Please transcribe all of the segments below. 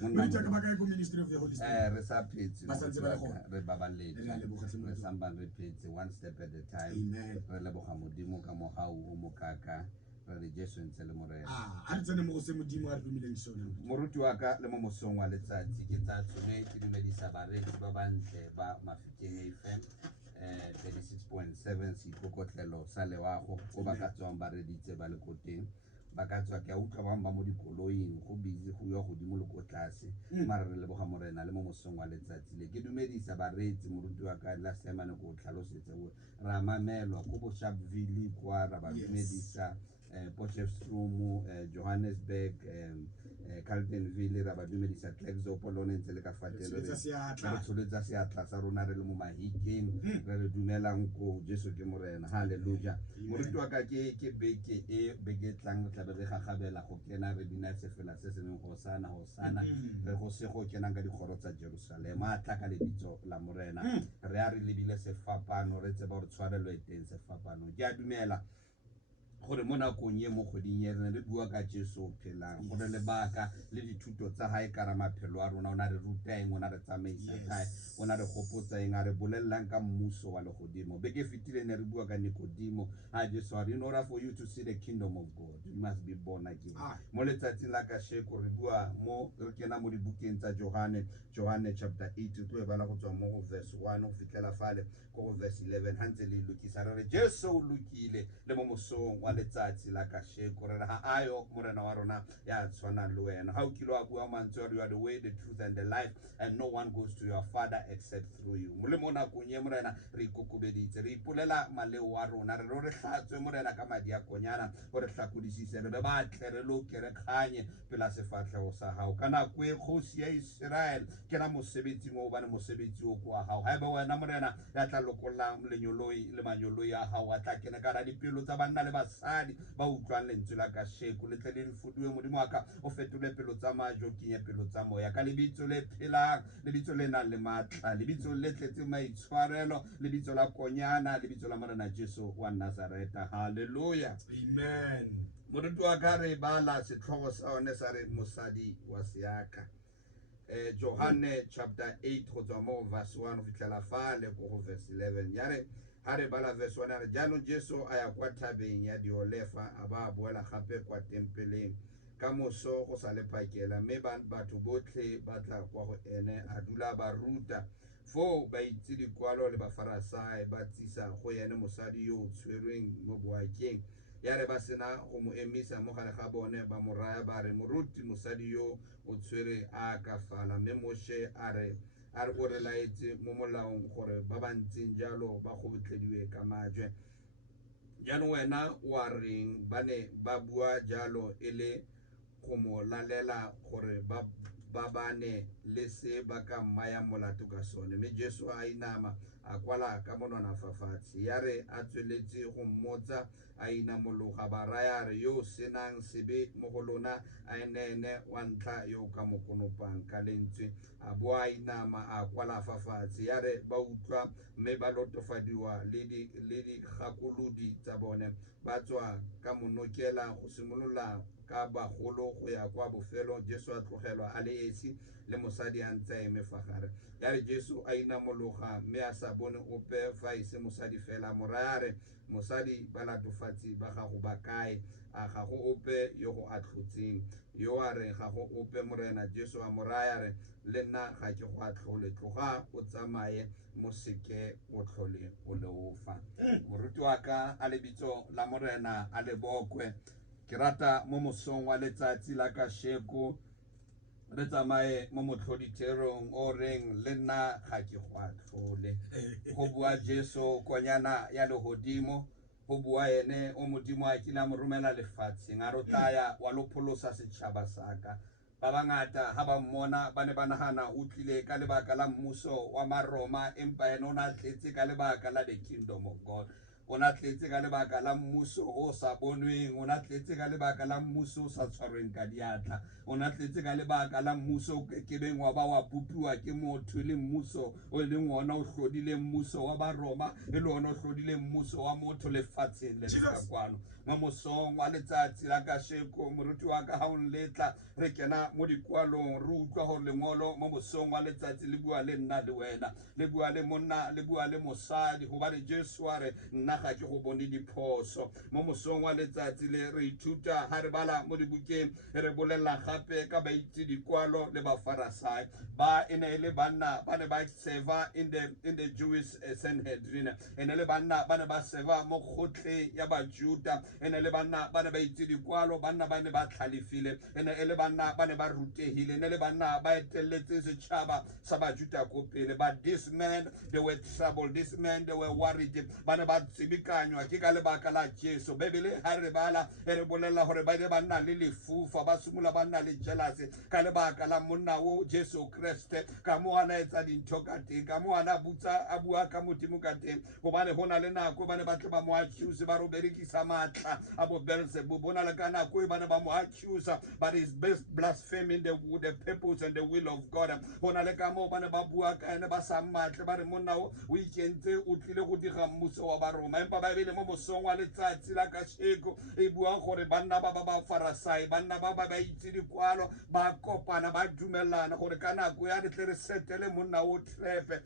ministry of the Holy Spirit. Re babaletse re sambang re phetse one step at a time. Amen. Re leboga modimo ka mogau o mokaka re Jesu ntse le morena. A re tsene mo go se modimo a re dumileng sona. Moruti wa ka le mo mosong wa letsatsi ke tsa tsone ke dumedisa baretsi ba bantle ba Mafikeng FM 36.7 seikokotlelo sa lewago go ba ka tswang ba reditse ba le ko teng ba ka tswa ke a utlwa ba mo dikoloing go busy go ya godimo le ko tlase mara re leboga morena le mo mosong wa letsatsi le ke dumedisa baretsi moruti wa ka la semane go tlhalosetse ra mamelwa go bo Sharpeville kwa ra ba dumedisa Potchefstroom Johannesburg Carletonville ra ba dumedisa Klerksdorp ntse le ka fatelo re tsholetsa seatla sa rona re le mo mahikeng re dumelang ko Jesu ke morena haleluya moruti wa ka ke beke tlang re tlabe re gagabela go kena re bina se fela se se neng go sana re go se go kenang ka dikgoro tsa Jerusalem a tla ka lebitso la morena re a re lebile sefapano re tseba re tshwarelo teng sefapano ke a dumela gore mo nakong ye mo goding ye re bua ka Jesu phelang gore lebaka le dithuto tsa hae ka ra maphelo a rona ona re ruta eng ona re tsamaisa kae ona re gopotsa eng a re bolellang ka mmuso wa legodimo be ke fitile ne re bua ka Nicodemus ha Jesu a re in order for you to see the kingdom of God you must be born again mo letsatsing la ka sheko re bua mo re kena mo dibukeng tsa Johane chapter 8 tlo e bala go tswa mo verse 1 go fitlela fale go verse 11 hantse le lokisa re Jesu o lokile le mo mosong letsatsi la ka sheko re ha ayo morena wa rona ya tshwana le wena ha o kilo a bua mantswe you are the way the truth and the life and no one goes to your father except through you mo le mona konye morena re ikokobeditse re ipolela maleo wa rona re re hlatswe morena ka madi a konyana gore hlakudisise re be batle re lo kere khanye pela sefatlego sa hao kana kwe khosi ya Israel ke na mosebetsi mo bana mosebetsi o kwa hao ha ba wena morena ya tla lokolla lenyoloi le manyoloi a hao a tla kena ka ra dipelo tsa banna le basadi ba utlwang lentswe la ka sheko le tle le difuduwe modimo wa ka o fetole pelo tsa majo kenye pelo tsa moya ka lebitso le phelang lebitso le nang le matla lebitso le tletse maitshwarelo lebitso la konyana lebitso la morena Jesu wa Nazareta haleluya amen moruti wa ka re bala setlhogo sa one sa re mosadi wa seaka Johane chapter 8 go tswa mo verse 1 go fitlela fale go verse 11 yare hare bala verse 1 re jaanong Jesu a ya kwa thabeng ya Diolefa a ba boela gape kwa tempeleng ka moso go sa le phakela mme batho botlhe ba tla kwa go ene a dula ba ruta fo ba itse dikwalo le bafarasai ba tsisa go ene mosadi yo tshwerweng mo boakeng yare ba sena go mo emisa mo gare ga bone ba moraya ba re moruti mosadi yo o tshwere a ka fala mme Moshe a re gore laetse mo molaong gore ba ba ntseng jalo ba go botlediwe ka majwe jaanong wena wa reng ba ne ba bua jalo e le go mo lalela gore ba bane le se ba ka mmaya molato ka sone mme Jesu a inama a kwala ka monwana fafatshe yare a tsweletse go mmotsa a inamologa ba raya re yo senang sebe mo go lona a enene wa ntlha yo ka mokonopang ka lentswe a boa inama a kwala fafatshe yare ba utlwa mme ba lotofadiwa le di gakolodi tsa bone ba tswa ka monokela go simolola ka bagolo go ya kwa bofelo Jesu a tlogelwa a le esi le mosadi a ntse eme fa gare yare Jesu a inamologa mme a sa bone ope fa ise mosadi fela morare mosadi ba latofatsi ba gago ba kae a gago ope yo go atlhotseng yo a re gago ope morena Jesu a moraya re le nna ga ke go atlhole tloga o tsamaye mo seke o tlhole o le ofa moruti wa ka a lebitso la morena a le bokwe ke rata mo mosong wa letsatsi la ka sheko re tsamaye mo motlhoditherong o reng le nna ga ke go atlhole go bua Jesu konyana ya lehodimo go bua ene o modimo a kila mo romela lefatsheng a rotaya wa lopholosa setšhaba saka ba bangata ha ba mmona ba ne ba nagana o tlile ka lebaka la mmuso wa Maroma empa ene o na tletse ka lebaka la the kingdom of God o na tletse ka lebaka la mmuso o sa bonweng, o na tletse ka lebaka la mmuso o sa tshwarweng ka diatla, o na tletse ka lebaka la mmuso ke beng wa ba wa bupiwa ke motho, le mmuso o leng ona o hlodile mmuso wa Baroma, e le ona o hlodile mmuso wa motho lefatsheng le lefakwano. Mo mosong wa letsatsi la kasheko moruti wa ka ha o nletla re kena mo dikwalong re utlwa hore lengolo mo mosong wa letsatsi le bua le nna le wena, le bua le monna, le bua le mosadi, hobane Jesu a re nna ga ke go bone diphoso. Mo mosong wa letsatsi le re ithuta ha re bala mo dibukeng re bolela gape ka baitse dikwalo le bafarasai ba ene le banna ba ne ba serva in the Jewish Sanhedrin, ene le banna ba ne ba serva mo khotleng ya Bajuda, ene le banna ba ne ba itse dikwalo, banna ba ne ba tlhalefile, ene le banna ba ne ba rutehile, ene le banna ba etelletse setjhaba sa Bajuda ko pele. But this men they were troubled, this men they were worried, ba ne ba tsibikanywa ke ka lebaka la Jesu. Bebele ha re bala re bolela hore ba ne ba nna le lefufa, ba simula ba nna le jealousy ka lebaka la monna o Jesu Kriste, ka mo ana etsa dintho ka teng, ka mo ana butsa a bua ka modimo ka teng, gobane hona le nako ba ne ba tla ba mo accuse ba ro berekisa matla a bo Beelzebub, bona le ka nako e ba ne ba mo accuse but is blaspheming the purpose and the will of God. Bona le ka mo ba ne ba bua ka ene ba sa matle ba re monna o ikentse o tlile go diga mmuso wa Baroma, empa ba bile mo mosong wa letsatsi la kasheko e bua gore banna ba ba farasai, banna ba ba itse dikwalo ba kopana ba dumelana gore ka nako ya re tle re setele monna o trepe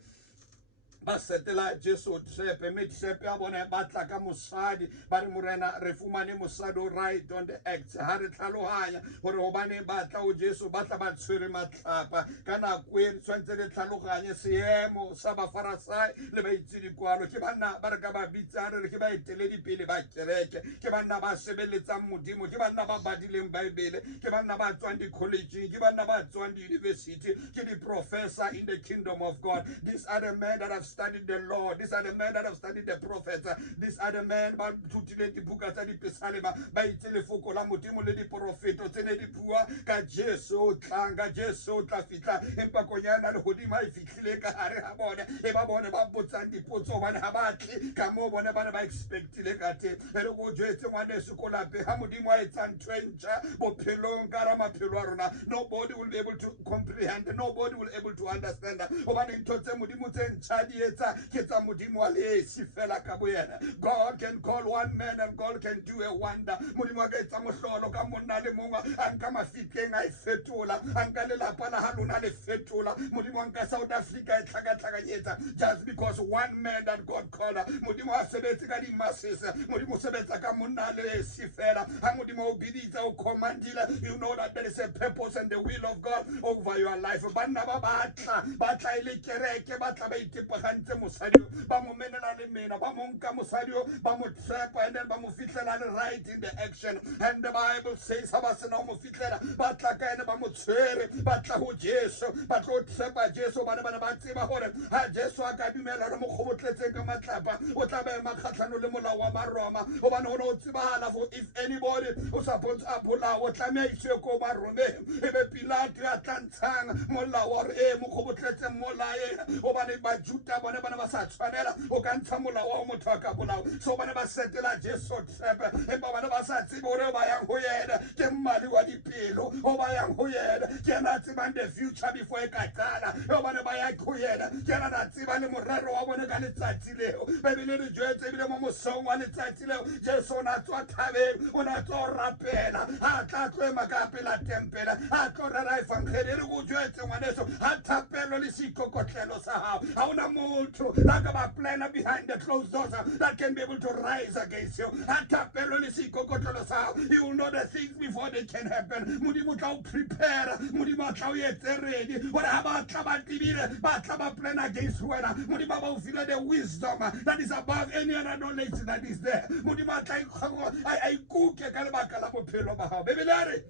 ba setela Jesu trepe, me trepe a bona ba tla ka mosadi ba re morena re fumane mosadi o right on the act. Ha re tlhalohanya gore hobane ba tla o Jesu ba tla ba tshwere matlapa ka nako e tshwantse re tlhalohanye seemo sa bafarasai le ba itse dikwalo, ke banna ba re ka ba bitsa re ke ba eteledi pele ba kereke, ke banna ba sebeletsang modimo, ke banna ba badileng Bible, ke banna ba tswang di college, ke banna ba tswang di university, ke di professor in the kingdom of God. These are the men that have studied the law, these are the men that have studied the prophets, these are the men ba thutile dibuka tsa dipesalema ba itse lefoko la modimo le diprofeto tsene di bua ka Jesu tlanga, Jesu tla fitla empa konyana le hodima e fitlhile ka hare ha bone e ba bone ba botsang dipotso bana ha batle ka mo bone bana ba expectile ka te re go jetse ngwane sekola pe ha modimo a etsa ntwentsha bophelong ka ra maphelo a rona. Nobody will be able to comprehend, nobody will be able to understand obane ntho tse modimo tse ntšha di etsa ke tsa modimo wa lesi fela ka boyena. God can call one man and God can do a wonder. Modimo wa ka etsa mohlolo ka monna le mongwe a nka mafitleng a e fetola, a nka lelapa la ha lona le fetola, modimo wa nka South Africa e tlhakatlhakanyetsa just because one man that God called. Modimo a sebetse ka di masses, modimo sebetsa ka monna le esi fela, ha modimo o biditsa o commandile, you know that there is a purpose and the will of God over your life. Banna ba batla ile kereke batla ba itepagantse mosadi ba mo menela le mena ba mo nka mosadi ba mo trap and then ba mo fitlela le right in the action, and the Bible says ha ba sena mo fitlela batla ka ene ba mo tshwere batla ho Jesu batla o trapa Jesu bana ba tseba hore ha Jesu a ka dumela re mo khobotletseng ka matlapa o tla ba makgatlhano le molao wa Maroma hobane ho no tsebala for if anybody o suppose a bola o tla iswe ko Maromeng ebe Pilate a tlantshang molao wa re mo khobotletseng molae hobane ba Juda bana ba sa tshwanela o ka ntsha molao wa motho a ka bolao, so bana ba setela Jesu trap empa bana ba sa tsebe hore ba yang ho yena ke mmali wa dipelo o ba yang ho yena ke na tsebang the future before e ka qala o bana ba ya ho yena ke na tseba le morero wa bona ka letsatsi leo Bibele re jwetse bile mo mosong wa letsatsi leo Jesu na tswa thabeng o na tswa rapela ha tla tlwema ka pela tempele ha tlo rara evangeli re go jwetse ngwaneso ha thapelo le sikokotlelo sa hao ha una motho la ka ba planner behind the closed doors that can be able to rise against you. Ha thapelo le sikokotlelo sa hao, you will know the things before they can happen. Modimo tla o prepare, modimo tla o etse ready hore ha ba tla ba tibile ba tla ba plan against wena modimo ba o feel the wisdom that is above any other knowledge that is there. Modimo tla I kuke ka lebaka la bophelo ba hao. Bebele re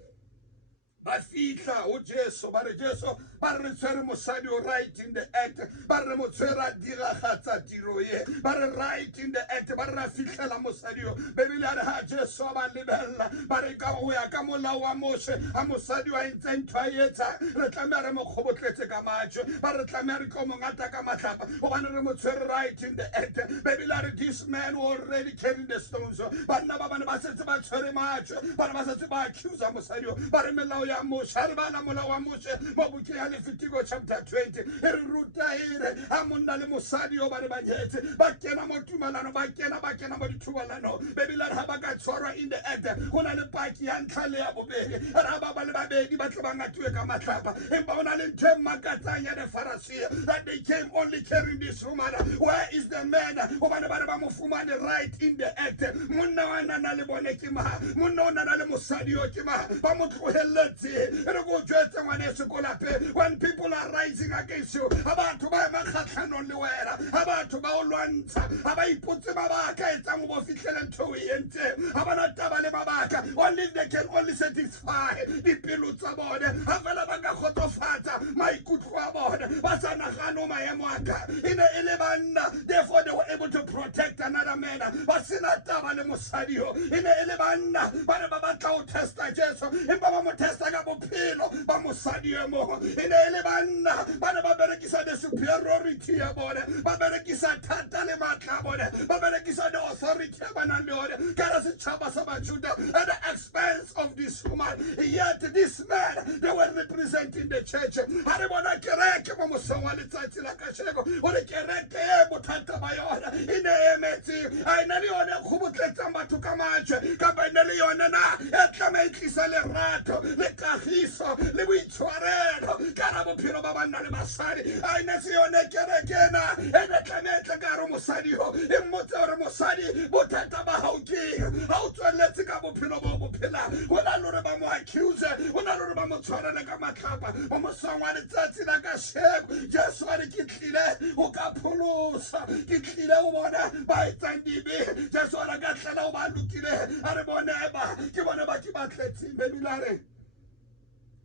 ba fitla o Jesu ba re Jesu ba re tshwere mosadi o right in the act ba re mo tshwera diragatsa tiro ye ba re right in the act ba re ra fitlela mosadi o Bebele a re ha Jesu ba lebella ba re ka go ya ka molao wa Mose a mosadi wa ntse ntho a etsa re tlameha re mo kgobotletse ka matso ba re tlameha re ko mongata ka matlapa gobane re mo tshwere right in the act Bebele a re this man already carrying the stones banna ba bane ba setse ba tshwere matso bana ba setse ba accuse mosadi o ba re melao ya Mose a re bana molao wa Mose mo bukeng ya Levitico chapter 20 e re ruta ere ha monna le mosadi o ba re ba nyetse ba kena mo tumalano ba kena mo dithubalano Bebele a re ha ba ka tshwarwa in the act go na le paki ya ntlha le ya bobedi ra ba le babedi ba tle ba ngatiwe ka matlapa empa o na le ntho e makatsang ya the Pharisee that they came only carrying this woman where is the man gobane ba re ba mo fumane right in the act monna wa na le bone ke ma monna o na le mosadi yo ke ma ba mo tloheletse re go jwetse ngwane sekolape when people are rising against you ha batho ba makgatlhanong le wena ha batho ba o lwantsha ha ba ipotse mabaka etsang bo fitlhele ntho o entse ha bana taba le mabaka only they can only satisfy dipelo tsa bone ha fela ba ka kgotsofatsa maikutlo a bone ba sa nagane maemo a ka e ne e le banna therefore they were able to protect another man ba sena taba le mosadi o e ne e le banna ba ne ba batla o testa Jesu empa ba mo testa ka bophelo ba mosadi e mo e ne e le banna ba ne ba berekisa the superiority ya bone ba berekisa thata le matla a bone ba berekisa the authority ya ba nang le yone ka re setšhaba sa Bajuda at the expense of this woman yet this man they were representing the church ha re bona kereke mo mosong wa letsatsi la kasheko gore kereke e bothata ba yona e ne emetse a ena le yone go botletsang batho ka matšhe ka ba ene le yone na e tlama e tlisa lerato le kagiso le boitshwarelo ka ra bophelo ba banna le basadi a ene se yone kereke na e ne tlametle ka re mosadi yo e mmotse gore mosadi bothata ba hao keng ha o tsweletse ka bophelo bo bophela go na le gore ba mo accuse go na le gore ba mo tshwarele ka matlapa mo mosong wa letsatsi la kasheko Jesu a re ke tlile go ka pholosa ke tlile go bona ba etsang dibe Jesu a re ka tlela go ba lokile a re bone ba ke bone ba ke batletseng Bebele a re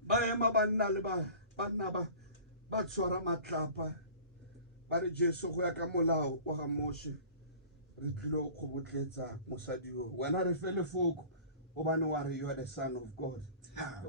ba ema banna le banna ba tshwara matlapa ba re Jesu go ya ka molao wa ga Mose re tlile go kgobotletsa mosadi o wena re fe lefoko gobane wa re you are the son of God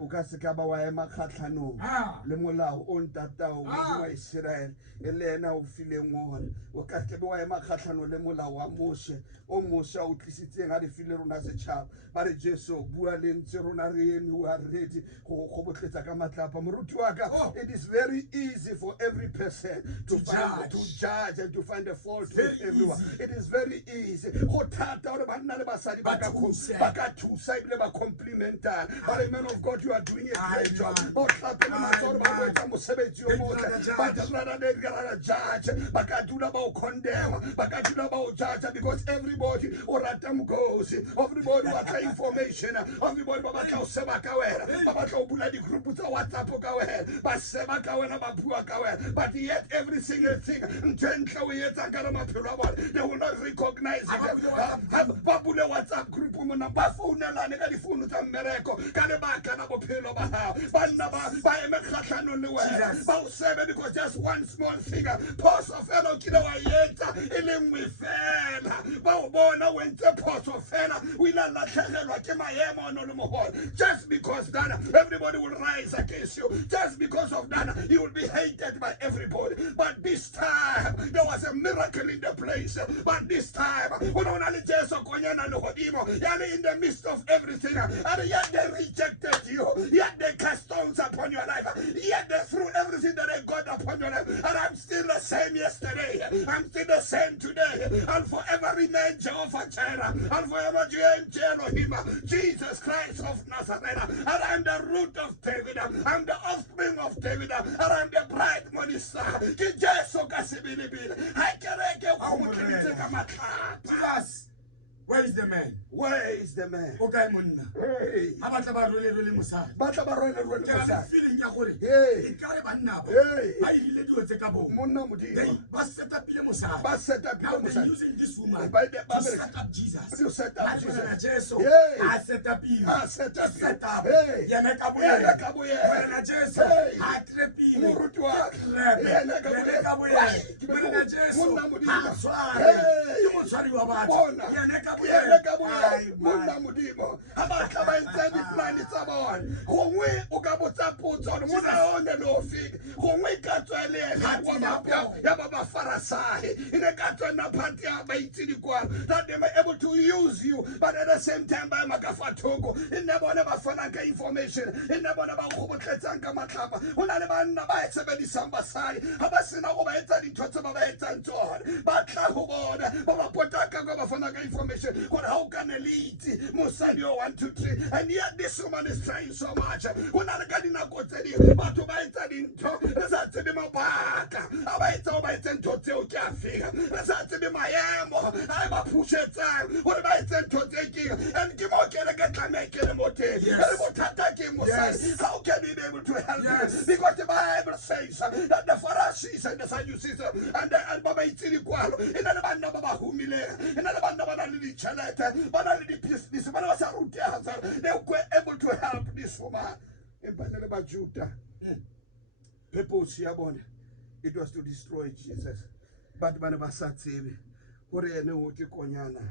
o ka se ka ba wa ema kgatlhanong le molao o ntatao Modimo wa Iseraele e le ena o fileng one o ka ke wa ema kgatlhanong le molao wa Mose o Mose o tlisitseng a re file rona setšhaba ba re Jesu bua le ntse rona re eme we are ready go kgobotletsa ka matlapa moruti wa ka it is very easy for every person to judge and to find a fault with everyone it is very easy go thata gore banna le basadi ba ka thusa ebile ba complimenta ba re man of God you are doing a great job ba tlapele matsogo ba go etsa mosebetsi o motle ba rana le gara judge ba ka dula ba o condemn ba ka dula ba o judge because everybody o rata mogosi everybody wants information everybody ba batla o seba ka wena ba batla o bula di group tsa WhatsApp ka wena ba seba ka wena ba bua ka wena but yet every single thing ntentla o etsa ka re maphelo a bona they will not recognize it ba bule WhatsApp group mo na ba founelane ka di phone tsa mmereko ka le baka na bophelo ba hao banna ba eme kgatlhanong le wena ba o sebe because just one small thing phoso fela o kile wa etsa e le nngwe fela ba o bona o entse phoso fela o ile latlhegelwa ke maemo a no le mogolo just because that everybody will rise against you just because of that you will be hated by everybody but this time there was a miracle in the place but this time when only Jesus konyana le godimo yale in the midst of everything and yet they rejected you yet they cast stones upon your life yet they threw everything that they got upon your life and I'm still the same yesterday I'm still the same today and forever remain Jehovah Jireh and forever Elohim Jesus Christ of Nazareth and I'm the root of David I'm the offspring of David and I'm the bright morning star ke Jesu ka sebilebile ha kereke go motletse ka matlapa Where is the man? Where is the man? Okay, monna. Hey. Ha batla ba role mosadi. Batla ba role mosadi. Feeling ya gore. Hey. Ikare banna ba. Hey. Ba ile dilo tse ka bo. Monna modimo. They ba set up ile mosadi. Ba set up Now ile they're mosadi. using this woman Ba to set up Jesus. To set up Jesus. Hey. I set up you. I set up. Set up. Hey. Yana Yana kabuye. kabuye. Wena Jesu. Hey. I trap you. Murutwa. Yana kabuye. Wena Jesu. Monna modimo. Hey. Motshwari wa batho. Yana kabuye. Monna modimo. Abatla ba itse di-plan tsa bona. Gongwe o ka botsa potso gore mona one no fika. Gongwe ka tswa le ena wa mapya ya ba ba farasahe. Ine ka tswa na party ya ba itse dikwalo. That they are able to use you, but at the same time ba makafa thoko. Ine bona ba fana ka information. Ine bona ba go botletsang ka matlapa. Hona le banna ba sebedisang basadi. Ha ba sena go ba etsa dintho tse ba ba etsang tsona. Ba tla go bona ba ba potaka ka ba fana ka information. Gore how can elite mosadi o 1 2 3, and yet this woman is trying so much. Hona le ka dinako tse di batho ba etsa dintho re sa tsebe mabaka. Ba etsa o ba etsa ntho tseo ke a fika. Re sa tsebe maemo a ba pushetsang gore ba etsa ntho tse ke and ke mo ke le ka tlameha ke le moteng. Re bothata ke mosadi. How can we be able to help you? Because the Bible says that the Pharisees and the Sadducees and ba ba itse dikwalo ena le banna ba ba humileng, ena le banna ba na le ditšhelete, ba na le di-business, ba ba sa rutega. They were able to help this woman. Empa ne le ba Juda purpose ya bona it was to destroy Jesus, but bana ba sa tsebe gore ene o ke konyana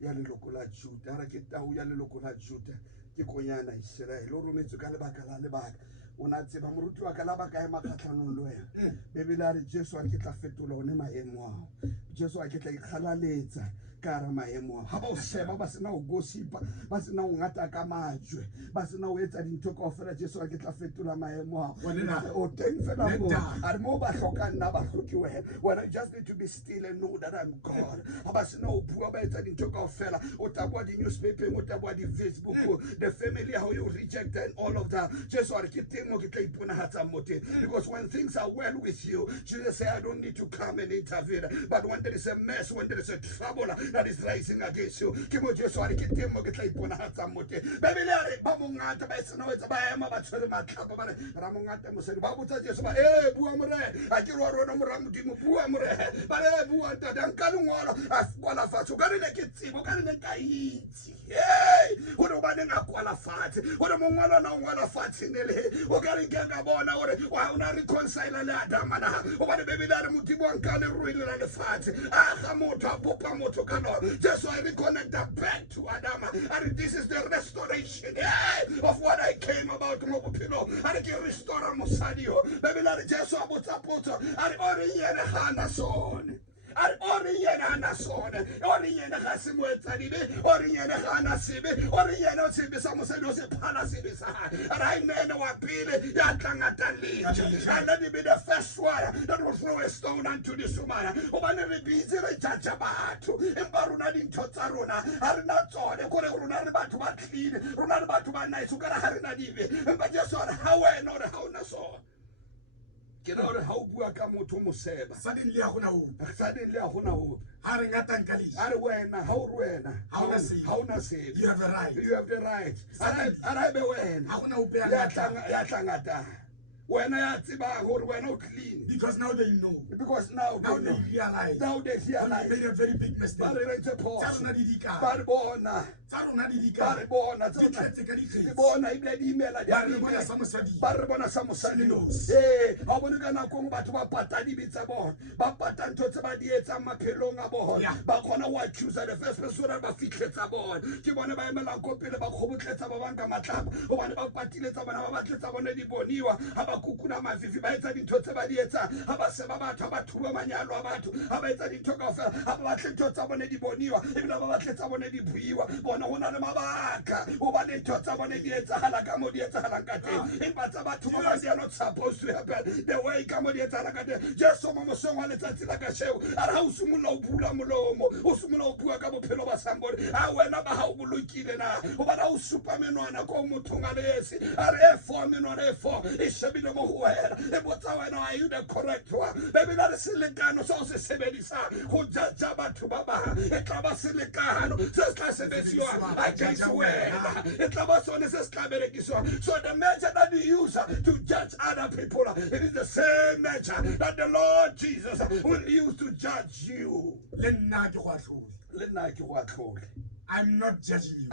ya leloko la Juda. Ra ke tau ya leloko la Juda ke konyana Israel o rometswe ka lebaka la lebaka. Ona tseba moruti wa ka la baka ya makgatlhanong le wena. Bebele a re Jesu a ke tla fetola one maemo ao. Jesu a ke tla ikgalaletsa ka ra maemo ao. Ha ba o sheba ba sena o gossipa, ba sena o ngata ka majwe, ba sena o etsa dintho kaofela. Jesu a ke tla fetola maemo ao. O teng fela mo a re mo ba hlokang nna ba hloki wena. When I just need to be still and know that I'm God. Ha ba sena o bua ba etsa dintho kaofela. O tabua di newspaper, o tabua di Facebook, the family how you reject and all of that. Jesu a re ke teng mo ke tla iponahatsa mo teng. Because when things are well with you, Jesus said I don't need to come and intervene. But when there is a mess, when there is a trouble that is rising against you, ke mo Jesu a re ke teng mo ke tla iponahatsa mo teng. Bebele a re ba mongata ba sena o etsa ba ema ba tshwere matlapa ba re ra mongata mosadi ba botsa Jesu ba bua more a ke ro rona mo ra modimo bua more ba re bua tata nka lengwalo a kwala fatshe ka re ne ke tsebo ka re ne ka itse gore ba ne nga kwala fatshe gore mongwalo na ngwala fatshe ne le o ka re ke ka bona gore wa una reconcile le Adama na o ba le bebele a re modimo nka le ruile la le fatshe a ga motho a popa motho ka no Jesu I reconnect back to Adama and this is the restoration of what I came about mo bophelo a re ke restore mosadi yo bebele a re Jesu a botsa potso a re ore yena ga na sone ore yena na sone ore yena ga se mo etsadile ore yena ga na sebe ore yena o sebe sa mosadi o se phala sebe sa ra inene wa pele ya tlangata le and let it be the first one that will throw a stone unto this woman o bane re busy re judge batho empa rona dintho tsa rona a re na tsone gore rona re batho ba clean rona re batho ba nice o ka re ha re na dibe empa Jesu a re ha wena ore ha ona sone ke ra re ha o bua ka motho mo seba Suddenly a gona o. suddenly a gona o Ha re ngata nkali. a re wena ha o re wena Ha ona save. save You have the right. you have the right a ra be wena Ha gona o pe ya tlangata wena ya tseba gore wena o clean because now they know. because now Now they they realize. now they They made a very big mistake. ba re retse Tsa phoso rona di dika. ba re bona Tsa rona di ba dika. re bona Di tletse ka dikgetsi. di bona ebile di imela di Ba re bona sa mosadi. ba re bona sa mosadi Selinos. ha bone ka nakong batho ba pata di bitsa bona ba pata ntho tse ba di etsang maphelong a bona ba kgona go accuse the first person ba fitlhetsa bona ke bone ba emelang ko pele ba kgobotletsa ba bang ka matlapa gobane ba patiletsa bona ba batletsa bone di boniwa ga ba kukuna mafifi ba etsa dintho tse ba di etsang ga ba seba batho ba thuba manyalo a batho ga ba etsa dintho kaofela ga ba batle ntho tsa bone di boniwa ebile ba batletsa bone di buiwa bona go na le mabaka gobane ntho tsa bone di etsagala ka mo di etsagalang ka teng empa tsa batho ba ba they are not supposed to happen the way ka mo di etsagalang ka teng Jesu mo mosong wa letsatsi la kasheo a re ga o simolola o bula molomo o simolola o bua ka bophelo ba sambone a wena ba ga o bolokile na gobane ga o supa menwana ko mothong a le esi a re e4 menwana e4 e shebile tswile mo go wena e botsa wena are you the correct one maybe na re selekano se o se sebedisa go judge batho ba bang e tla ba selekano se se tla sebedisiwa against wena e tla ba sone se se tla berekisiwa so the measure that you use to judge other people it is the same measure that the Lord Jesus will use to judge you. I'm not judging you.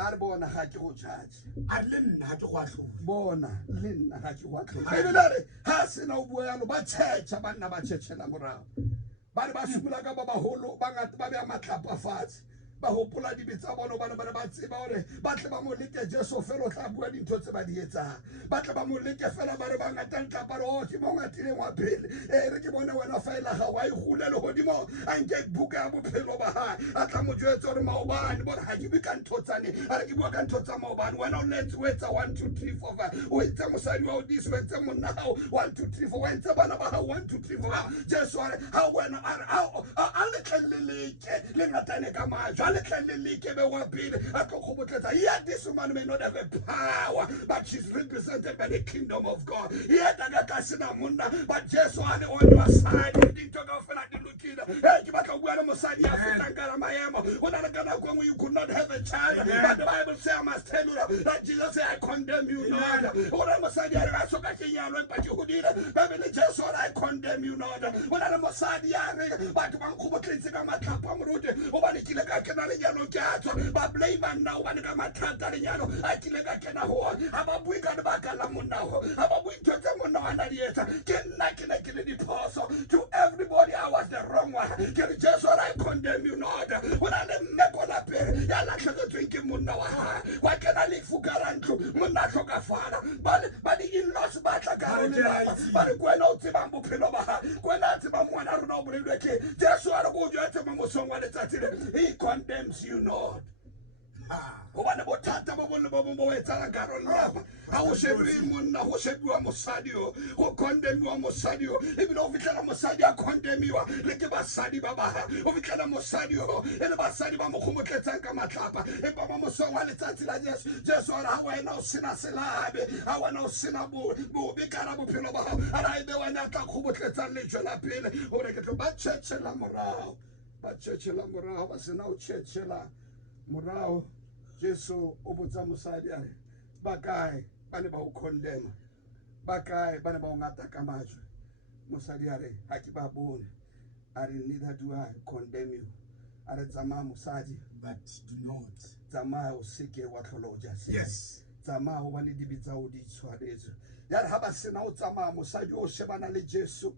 ba hopola dibetsa bona bana ba tseba hore ba tle ba mo leke Jesu fela o tla bua dintho tse ba di etsang ba tle ba mo leke fela ba re ba ngata ntla ba re o ke mo ngatile wa pele re ke bona wena faela ga wa igule le hodimo a nke buka ya bophelo ba ha a tla mo jwetsa hore maobane bona ha ke bi ka ntho tsane a re ke bua ka ntho tsa maobane wena o letse o etsa 1 2 3 4 5 o etsa mosadi wa o disi o etsa monna hao 1 2 3 4 o etsa bana ba hao 1 2 3 4 Jesu a re ha wena a le tleleleke le ngatane ka majwa yet this woman may not have a power, but she's represented by the kingdom of God. Yet but Jesus on your side, you could not have a child. But the Bible says, I must tell you that Jesus said, I condemn you not. I condemn you not. But blame and now when I'm a Tantariano, I kill a canaho. I'm a week at the back of Lamunao. I'm a week to them on the yet. Can I kill the parcel to everybody? I was the wrong one. Can just what I condemn you not. When I make on a pair, I like to drink him Munawa. Why can I live for Garantu? Munachoka father. But the in-laws back a garden. But when out to Bambu Pilova, when I to Bamwana Noble, just what I go to Mamusong, he condemns you not. Even though we can Mosadio condemn you, like a Basadi Baba, or we can Mosadio, and a Basadi Bamukumatanka Matapa, and Bamusong, just what how I know Sinaselabe, how I know Sinabu, Bicarabu Pilova, and I know another Kubatan Legion appeal, or I get to Bachela Morale, Bachela Morale was no Chechela Morale. Jesu obuza musadia bakai baneba ukondema bakai baneba ungataka maju musadiare hakibabone are neither do I condemn you are zama musadi but do not zama usike watholoja yes zama wani dibitsa odi tswadezo ya haba sena o zama musadi o shebana le Jesu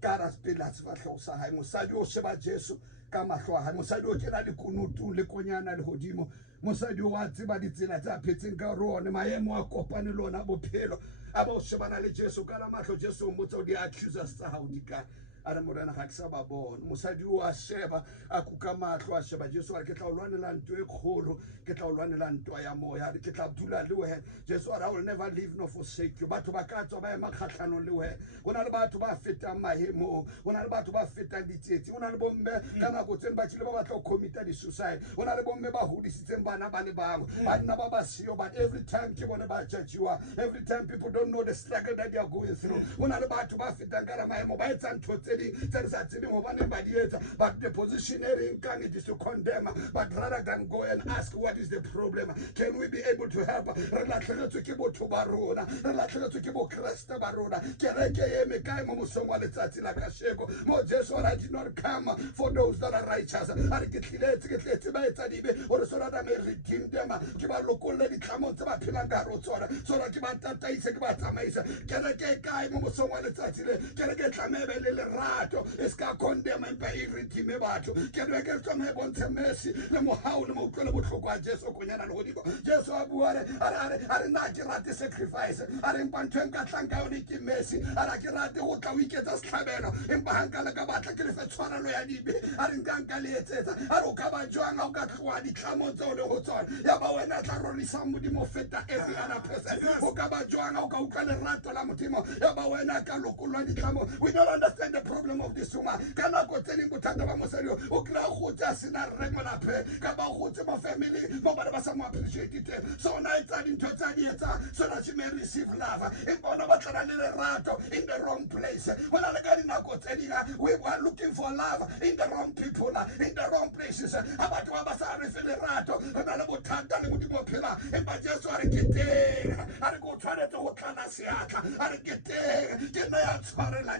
kara spilat vatlosa hai musadi o sheba Jesu kama hloa hai musadi o kena le kunutu le konyana le hodimo Mosadi wa tseba ditsela tsa phetseng ka rone maemo a kopane lona bophelo a bo shebana le Jesu ka la mahlo Jesu motso di accusers tsa hao di ka ara morena ga ke sa ba bona mosadi wa sheba a kuka mahlo a sheba Jesu a ke tla lwanela ntwe e kholo ke tla lwanela ntwa ya moya ke tla dula le wena Jesu I will never leave nor forsake you batho ba ka tswa ba ema khatlhano le wena bona le batho ba feta mahemo bona le batho ba feta ditsetsi bona le bomme kana go tsena ba tshile ba batla go commit di suicide bona le bomme ba hodisitseng bana ba le bangwe banna ba ba sio but every time ke bona ba judge you every time people don't know the struggle that they are going through bona le batho ba feta ngara mahemo ba etsa ntho tse di tsa tsebe mo bana ba di etsa but the positioning can it is to condemn but rather than go and ask what is the problem can we be able to help re latlhegetswe ke botho ba rona re latlhegetswe ke bo Kriste ba rona kereke e me kae mo mosong wa letsatsi la kasheko mo Jesu I did not come for those that are righteous are ke tletse ba etsa dibe or so that I may redeem them ke ba lokolle ditlamo tse ba phelang ka ro tsona so ra ke ba tataise ke ba tsamaisa kereke kae mo mosong wa letsatsi le kereke tlamebe le lerato eska condemn empa e redeem batho kereke tsone bontshe mercy le mohau le mo utlwele botlhoko a Jesu konyana le godiko Jesu a bua are na ke rate sacrifice are mpantsheng ka tlanka yone ke mercy are ke rate go tla o iketsa setlhabelo empa hanka le ka batla ke le fe tshwarelo ya dibe are nka le etsetsa are o ka ba jwang o ka tloa ditlhamo tseo le go tsona ya ba wena tla rorisa modimo feta every other person o ka ba jwang o ka utlwa lerato la modimo ya ba wena ka lokolwa ditlhamo we don't understand the problem of this woman. Can I go tell him to Mosario? Okla Sina Remolape, Kaba my family, nobody was some appreciate it. So night in Totanieta, so that she may receive love. In in the wrong place. When I got in go telling her, we were looking for love in the wrong people, in the wrong places. About Wabasa Refilerato, and I would tag down with the pillar, and by just what I get there, I go try to Hokana Siaka, I get there, get my answer and I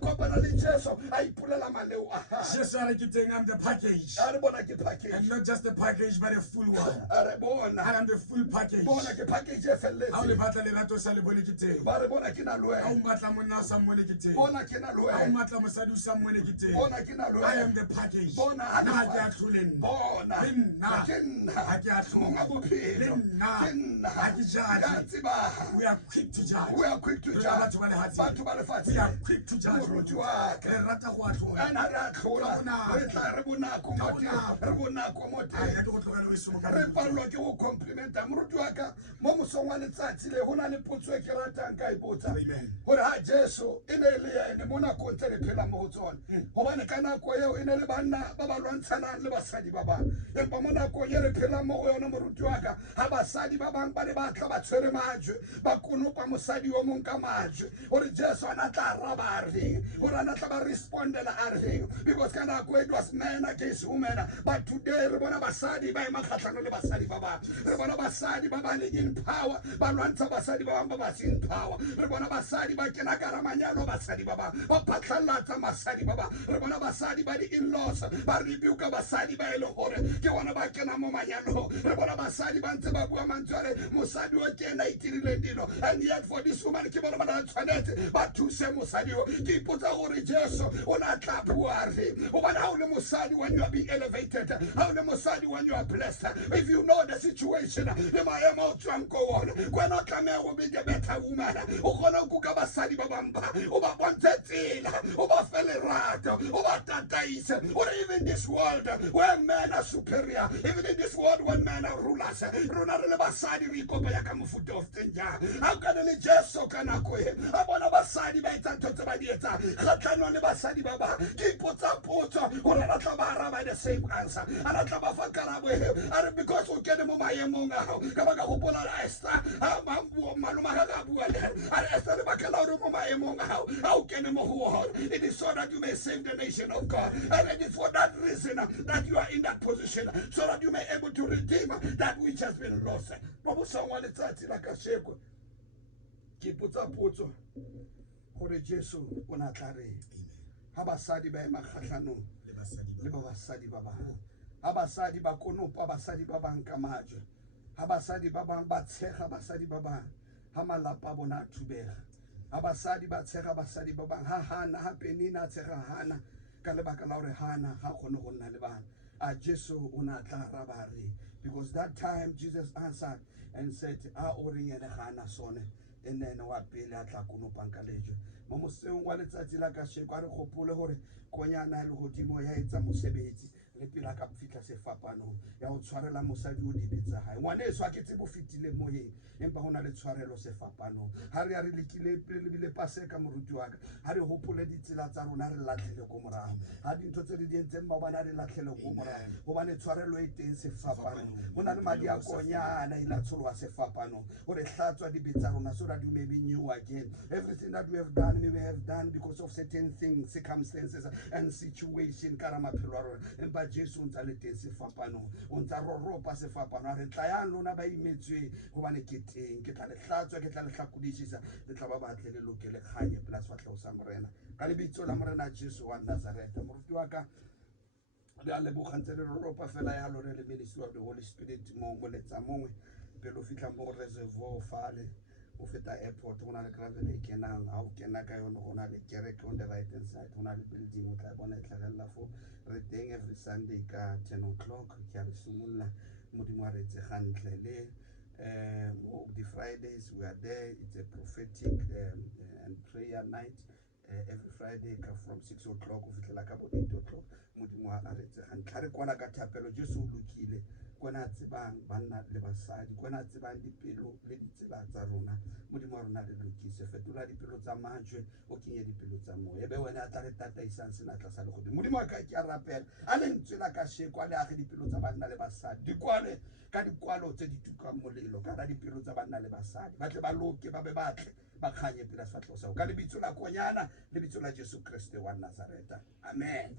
come and so I pull a maleu. Just what I get there, I'm the package. I want to get package. And not just the package, but a full one. I am the full package. The package, I will battle a lot of celebrity. Barabona Kinalo, I am the package. We are quick to judge. We are quick to judge. We are quick to judge. Jesu inelia ene mona kontere phela mo tsona hobane kana ko yeo ene le banna ba ba lwantshana le basadi ba ba empa mona ko yere phela mo go yona moruti wa ka ha basadi ba bang ba le ba tla ba tshwere majwe ba konopa mosadi o mong ka majwe ore Jesu ana tla raba re ore ana tla ba respondela a re because kana ko it was man against woman but today re bona basadi ba emakhatlano le basadi ba ba re bona basadi ba ba le in power ba lwantsha basadi ba bang ba ba sin power re bona basadi ba kena Karamanyano basadi baba patlalata masadi baba re bona basadi ba di in-laws ba rebuka basadi ba ele hore ke wana ba kena mo manyano re bona basadi ba ntse ba bua mantsware mosadi o kena itirile ndilo and yet for this woman ke bona ba tshwanetse ba thuse mosadi o ke ipotsa gore Jesu o na tla bua re o bona ha o le mosadi when you are being elevated ha o le mosadi when you are blessed if you know the situation le maemo o tswang ko wona kwena tlameha go be the better woman o gona go ka basadi ba bamba o ba bontsetsela o ba felerato o ba tataisa or even this world where men are superior even in this world when men are rulers rona re le basadi re ikopa ya ka mofuta of tenja how can le Jesu kana ko e a bona basadi ba etsa ntse ba di etsa kgatlano le basadi ba ba ke ipotsa potso gore ba tla ba araba the same answer ana tla ba fa karabo are because o kene mo maemong a go ka ba ka go pola Esther ha mambu maluma ga bua le are Esther ba ka la mo maemong a go how can mo go it is so that you may save the nation of God and it is for that reason that you are in that position so that you may able to redeem that which has been lost bobo songwa le tsatsi la ka sheko ke putsa potso gore Jesu o na tla re ha basadi ba emakgatlano le ba basadi ba bang ha basadi ba konopa basadi ba bang ka majwe ha basadi ba bang ba tshega basadi ba bang ha malapa bona thubega ha basadi ba tshega basadi ba bang ha Hana ha Penina tshega Hana ka lebaka la gore Hana ha kgone go nna le bana a Jesu o na tla raba re because that time Jesus answered and said a ore yene Hana sone ene wa pele a tla konopang ka lejwe mo moseng wa letsatsi la ka sheko a re gopole gore konyana le godimo ya etsa mosebetsi re pela ka fitla sefapano ya o tshwarela mosadi o dibetsa hae ngwane so a ke tse bo fitile mo yeng empa hona le tshwarelo sefapano ha re a re lekile pele bile pase ka moruti wa ka ha re hopole ditsela tsa rona re latlhele go morago ha dintho tse di dientseng ba bana re latlhele go morago gobane tshwarelo e teng sefapano hona le madi a konyana ila tsholwa sefapano gore hlatswa dibetsa rona so that you may be new again everything that we have done we may have done because of certain things circumstances and situation ka ra maphelo a rona empa Jesu o ntse le teng sefapano o ntse roropa sefapano a re tla yang lona ba imetswe gobane ke teng ke tla le hlatswa ke tla le hlakodišisa le tla ba batle le lokele kganye plus fatlhego sa morena ka lebitso la morena Jesu wa Nazareta moruti wa ka le a leboga ntse le roropa fela ya lone le ministry of the Holy Spirit mo letsa mongwe pele o fitlha mo reservoir fale o feta airport go na le gravel e kenang ha o kena ka yone go na le kereke on the right hand side go na le building o tla bona e tlhagelela fo re teng every Sunday ka 10 o'clock ke a re simolola modimo a re etse gantle le the Fridays we are there it's a prophetic and prayer night every Friday from 6 o'clock o fitlhela ka bo 8 o'clock modimo a re etse gantle re kwala ka thapelo Jesu o lokile kona tsebang banna le basadi, kona tsebang dipelo le ditsela tsa rona. Modimo wa rona re lokise, fetola dipelo tsa mantswe o kenye dipelo tsa moya. Ebe wena a tla re tataisang senatla sa legodimo. Modimo wa ka ke a rapela a le ntswela ka sheko a le age dipelo tsa banna le basadi, di kwale ka dikwalo tse di tukang molelo ka dipelo tsa banna le basadi, ba tle ba loke ba be batle ba kganye pela sefatlhego sa go ka lebitso la konyana lebitso la Jesu Kriste wa Nazareta, amen.